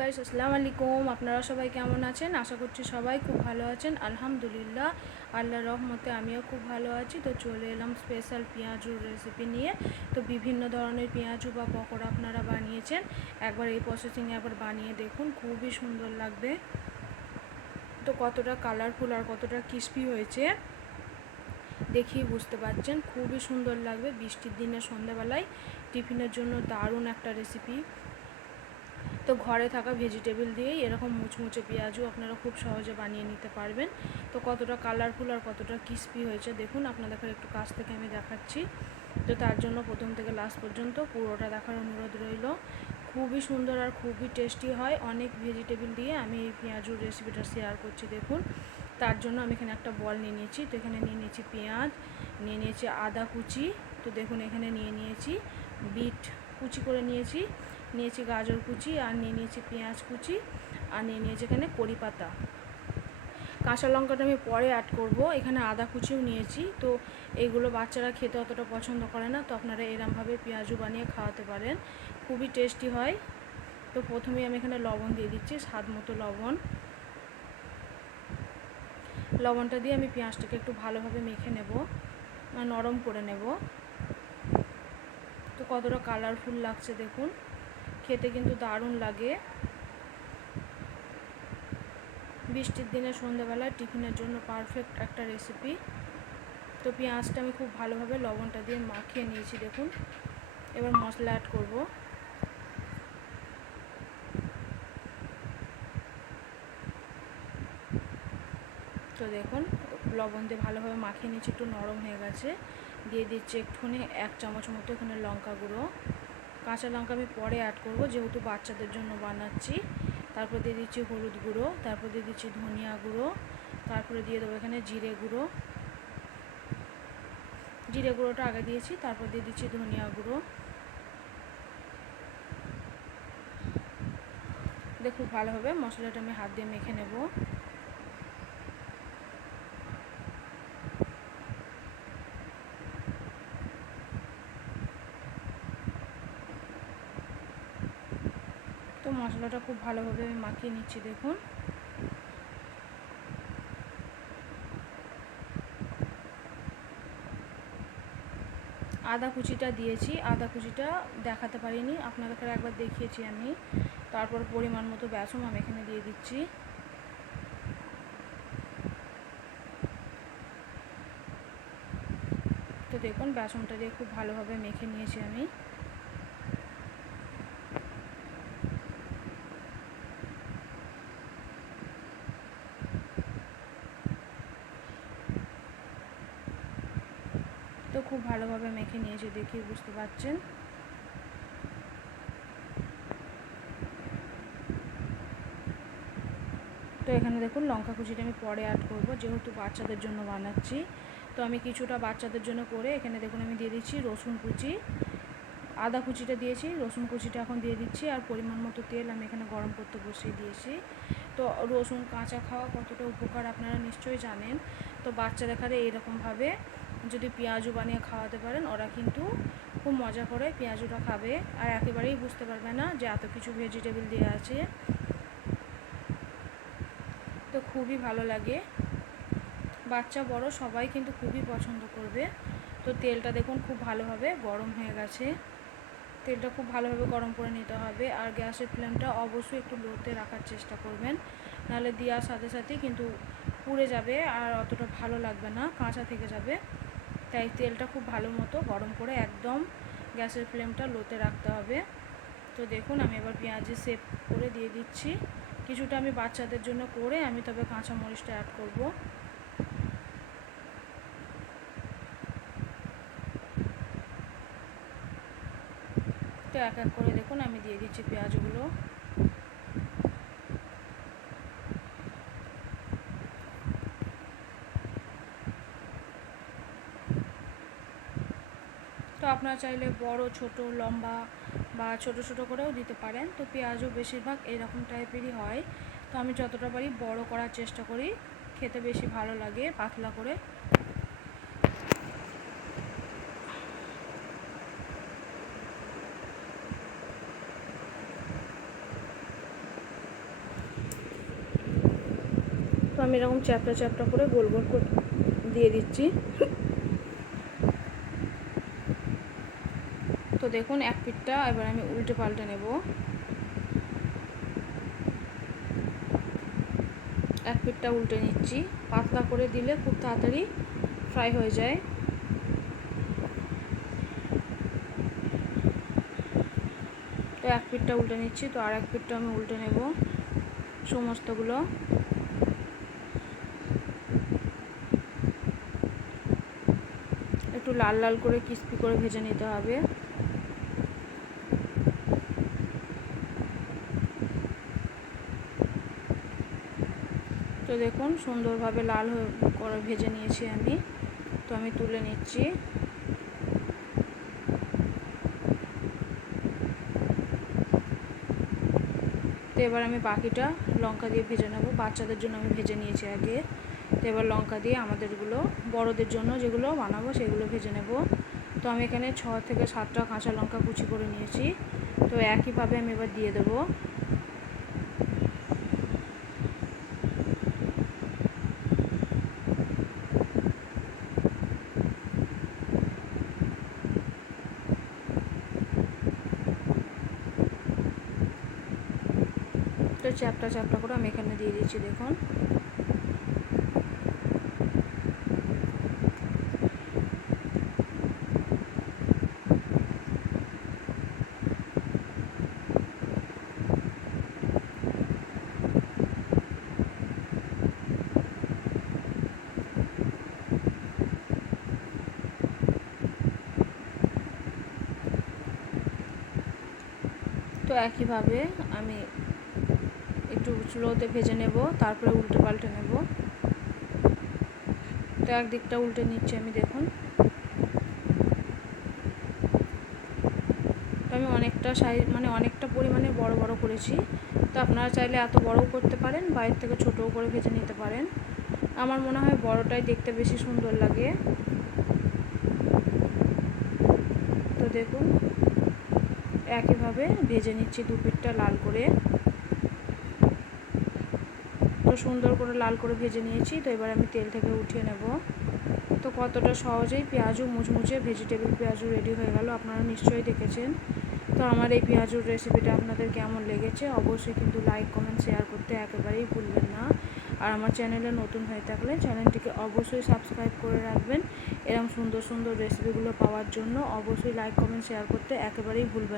Guys, আসসালামু আলাইকুম। আপনারা সবাই কেমন আছেন? আশা করছি সবাই খুব ভালো আছেন। আলহামদুলিল্লাহ, আল্লাহর রহমতে আমিও খুব ভালো আছি। তো চলে এলাম স্পেশাল পেঁয়াজুর রেসিপি নিয়ে। তো বিভিন্ন ধরনের পেঁয়াজু বা পকোড়া আপনারা বানিয়েছেন, একবার এই প্রসেসিংয়ে একবার বানিয়ে দেখুন, খুবই সুন্দর লাগবে। তো কতটা কালারফুল আর কতটা ক্রিস্পি হয়েছে দেখেই বুঝতে পারছেন, খুবই সুন্দর লাগবে। বৃষ্টির দিনে সন্ধ্যাবেলায় টিফিনের জন্য দারুণ একটা রেসিপি। তো ঘরে থাকা ভেজিটেবল দিয়েই এরকম মুচমুচে পেঁয়াজু আপনারা খুব সহজে বানিয়ে নিতে পারবেন। তো কতটা কালারফুল আর কতটা ক্রিস্পি হয়েছে দেখুন, আপনাদের একটু কাছ থেকে আমি দেখাচ্ছি। তো তার জন্য প্রথম থেকে লাস্ট পর্যন্ত পুরোটা দেখার অনুরোধ রইল। খুবই সুন্দর আর খুবই টেস্টি হয়। অনেক ভেজিটেবল দিয়ে আমি এই পেঁয়াজুর রেসিপিটা শেয়ার করছি দেখুন। তার জন্য আমি এখানে একটা বল নিয়ে নিয়েছি। তো এখানে নিয়ে নিয়েছি পেঁয়াজ, নিয়ে নিয়েছি আদা কুচি। তো দেখুন এখানে নিয়ে নিয়েছি বিট কুচি করে নিয়েছি গাজর কুচি, আর নিয়ে নিয়েছি পেঁয়াজ কুচি, আর নিয়ে নিয়েছি এখানে কড়ি পাতা। কাঁচা লঙ্কাটা আমি পরে অ্যাড করব। এখানে আদা কুচিও নিয়েছি। তো এইগুলো বাচ্চারা খেতে অতটা পছন্দ করে না, তো আপনারা এরমভাবে পেঁয়াজু বানিয়ে খাওয়াতে পারেন, খুবই টেস্টি হয়। তো প্রথমেই আমি এখানে লবণ দিয়ে দিচ্ছি, স্বাদ মতো লবণ। লবণটা দিয়ে আমি পেঁয়াজটাকে একটু ভালোভাবে মেখে নেব, নরম করে নেব। তো কতটা কালারফুল লাগছে দেখুন, খেতে কিন্তু দারুণ লাগে। বৃষ্টির দিনে সন্ধ্যাবেলায় টিফিনের জন্য পারফেক্ট একটা রেসিপি। তো পেঁয়াজটা আমি খুব ভালোভাবে লবণটা দিয়ে মাখিয়ে নিয়েছি দেখুন। এবার মশলা অ্যাড করব। তো দেখুন লবণ দিয়ে ভালোভাবে মাখিয়ে নিয়েছি, একটু নরম হয়ে গেছে। দিয়ে দিচ্ছি একটুখানি 1 চামচ মতো এখানে লঙ্কা গুঁড়ো। কাঁচা লঙ্কা আমি পরে অ্যাড করব, যেহেতু বাচ্চাদের জন্য বানাচ্ছি। তারপর দিয়ে দিচ্ছি হলুদ গুঁড়ো, তারপর দিয়ে দিচ্ছি ধনিয়া গুঁড়ো, তারপরে দিয়ে দেবো এখানে জিরে গুঁড়ো। জিরে গুঁড়োটা আগে দিয়েছি, তারপর দিয়ে দিচ্ছি ধনিয়া গুঁড়ো। দেখুন ভালোভাবে মশলাটা আমি হাত দিয়ে মেখে নেব। তো মশলাটা খুব ভালোভাবে আমি মাখিয়ে নিচ্ছি দেখুন। আদা কুচিটা দিয়েছি, আদা কুচিটা দেখাতে পারিনি, আপনাদেরকে একবার দেখিয়েছি আমি। তারপর পরিমাণ মতো বেসন আমি এখানে দিয়ে দিচ্ছি। তো দেখুন বেসনটা দিয়ে খুব ভালোভাবে মেখে নিয়েছি আমি। তো খুব ভালোভাবে মেখে নিয়েছি, দেখেই বুঝতে পারছেন। তো এখানে দেখুন লঙ্কা কুচিটা আমি পরে অ্যাড করব, যেহেতু বাচ্চাদের জন্য বানাচ্ছি। তো আমি কিছুটা বাচ্চাদের জন্য করে এখানে দেখুন আমি দিয়ে দিচ্ছি রসুন কুচি। আদা কুচিটা দিয়েছি, রসুন কুচিটা এখন দিয়ে দিচ্ছি, আর পরিমাণ মতো তেল আমি এখানে গরম করতে বসিয়ে দিয়েছি। তো রসুন কাঁচা খাওয়া কতটা উপকার আপনারা নিশ্চয়ই জানেন। তো বাচ্চারা খারে এরকমভাবে যদি পেঁয়াজু বানিয়ে খাওয়াতে পারেন, ওরা কিন্তু খুব মজা করে পেঁয়াজুটা খাবে, আর একেবারেই বুঝতে পারবে না যে এত কিছু ভেজিটেবল দেওয়া আছে। তো খুবই ভালো লাগে, বাচ্চা বড় সবাই কিন্তু খুবই পছন্দ করবে। তো তেলটা দেখুন খুব ভালোভাবে গরম হয়ে গেছে। তেলটা খুব ভালোভাবে গরম করে নিতে হবে, আর গ্যাসের ফ্লেমটা অবশ্যই একটু লোতে রাখার চেষ্টা করবেন, নাহলে দেওয়ার সাথে সাথেই কিন্তু পুড়ে যাবে আর অতটা ভালো লাগবে না, কাঁচা থেকে যাবে। তাই তেলটা খুব ভালো মতো গরম করে একদম গ্যাসের ফ্লেমটা লোতে রাখতে হবে। তো দেখুন আমি এবার পেঁয়াজের শেপ করে দিয়ে দিচ্ছি। কিছুটা আমি বাচ্চাদের জন্য করে আমি তবে কাঁচা মরিচটা অ্যাড করব। তো এক এক করে দেখুন আমি দিয়ে দিচ্ছি পেঁয়াজগুলো। তো আপনারা চাইলে বড় ছোট লম্বা বা ছোট ছোট করেও দিতে পারেন। তো পেঁয়াজও বেশিরভাগ এরকম টাইপেরই হয়। তো আমি যতটা পারি বড় করার চেষ্টা করি, খেতে বেশি ভালো লাগে পাতলা করে। আমি এরকম চ্যাপটা চ্যাপটা করে গোল গোল করে দিয়ে দিচ্ছি। তো দেখুন এক পিঠটা এবার আমি উল্টে পাল্টে নেব। এক পিঠটা উল্টে নিচ্ছি, পাতলা করে দিলে খুব তাড়াতাড়ি ফ্রাই হয়ে যায়। তো এক পিঠটা উল্টে নিচ্ছি, তো আর এক পিঠটা আমি উল্টে নেব সমস্তগুলো। একটু লাল লাল করে ক্রিস্পি করে ভেজে নিতে হবে। তো দেখুন সুন্দরভাবে লাল করে ভেজে নিয়েছি আমি। তো আমি তুলে নিচ্ছি। তো এবার আমি বাকিটা লঙ্কা দিয়ে ভেজে নেব। বাচ্চাদের জন্য আমি ভেজে নিয়েছি আগে। তো এবার লঙ্কা দিয়ে আমাদেরগুলো বড়দের জন্য যেগুলো বানাবো সেগুলো ভেজে নেব। তো আমি এখানে 6 থেকে 7টা কাঁচা লঙ্কা কুচি করে নিয়েছি। তো একইভাবে আমি এবার দিয়ে দেবো। তো চ্যাপটা চ্যাপটা করে আমি এখানে দিয়ে দিচ্ছি দেখুন। তো একইভাবে আমি একটু স্লোতে ভেজে নেব, তারপরে উল্টে পাল্টে নেব। তো একদিকটা উল্টে নিচ্ছি আমি দেখুন। তো আমি অনেকটা সাইজ অনেকটা পরিমাণে বড় বড় করেছি। তো আপনারা চাইলে এত বড়ও করতে পারেন, বাইরে থেকে ছোটও করে ভেজে নিতে পারেন। আমার মনে হয় বড়টাই দেখতে বেশি সুন্দর লাগে। তো দেখুন একইভাবে ভেজে নিচ্ছি দু পিঠটা লাল করে। তো সুন্দর করে লাল করে ভেজে নিয়েছি। তো এবার আমি তেল থেকে উঠিয়ে নেব। তো কতটা সহজেই পেঁয়াজু মুচমুচে ভেজিটেবল পেঁয়াজু রেডি হয়ে গেল, আপনারা নিশ্চয়ই দেখেছেন। তো আমার এই পেঁয়াজুর রেসিপিটা আপনাদের কেমন লেগেছে অবশ্যই কিন্তু লাইক কমেন্ট শেয়ার করতে একেবারেই ভুলবেন না। আর আমার চ্যানেলে নতুন হয়ে থাকলে চ্যানেলটিকে অবশ্যই সাবস্ক্রাইব করে রাখবেন। এরকম সুন্দর সুন্দর রেসিপিগুলো পাওয়ার জন্য অবশ্যই লাইক কমেন্ট শেয়ার করতে একেবারেই ভুলবেন না।